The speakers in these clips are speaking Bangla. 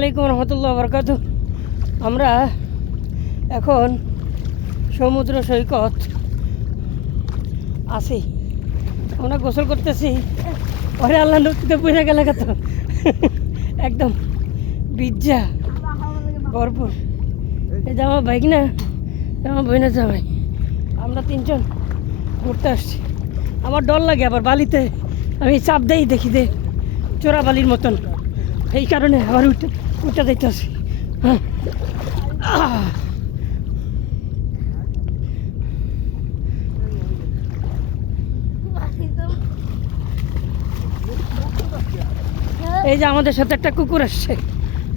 আলাইকুম রহমতুল্লাহ বরকাতু। আমরা এখন সমুদ্র সৈকত আছি, আমরা গোসল করতেছি। ওরে আল্লাহ, নদীতে পড়ে গেলে কত একদম বিজ্জা ভরপুর। এই যে আমার বাইক না, আমার বই না জামাই, আমরা তিনজন ঘুরতে আসছি। আমার ডর লাগে আবার বালিতে, আমি চাপ দেই দেখি দে চোরা বালির মতন, এই কারণে আবার উঠে দেখতেছি। হ্যাঁ, এই যে আমাদের সাথে একটা কুকুর আসছে,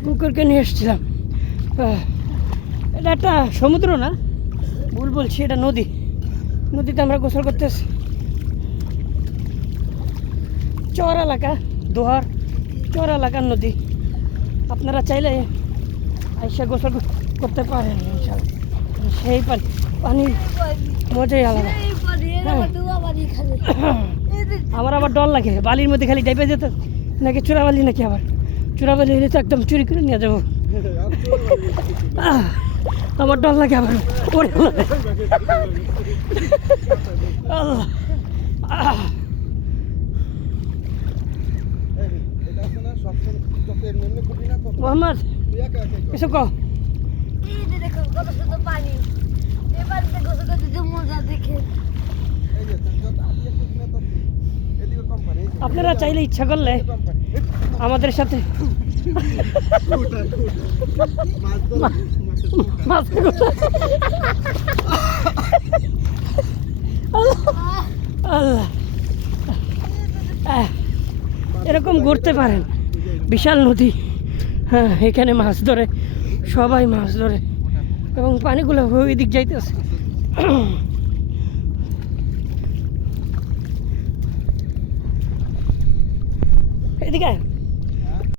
কুকুরকে নিয়ে এসেছিলাম। এটা একটা সমুদ্র না, ভুল বলছি, এটা নদী। নদীতে আমরা গোসল করতেছি। চর এলাকা, দোহার চর এলাকার নদী। আপনারা চাইলে আইসা গোসল করতে পারেন ইনশাআল্লাহ। সেই পানির মজাই আলাদা। আমার আবার ডর লাগে বালির মধ্যে, খালি ডাইপে যেত নাকি চোরাবালি, নাকি আবার চোরাবালি হলে তো একদম চুরি করে নিয়ে যাবো। আমার ডর লাগে আবার। মোহাম্মদ কিছু কও। আপনারা চাইলে ইচ্ছা করলে আমাদের সাথে এরকম ঘুরতে পারেন। বিশাল নদী, হ্যাঁ, এখানে মাছ ধরে, সবাই মাছ ধরে, এবং পানিগুলো ওই দিক যাইতেছে। এদিকে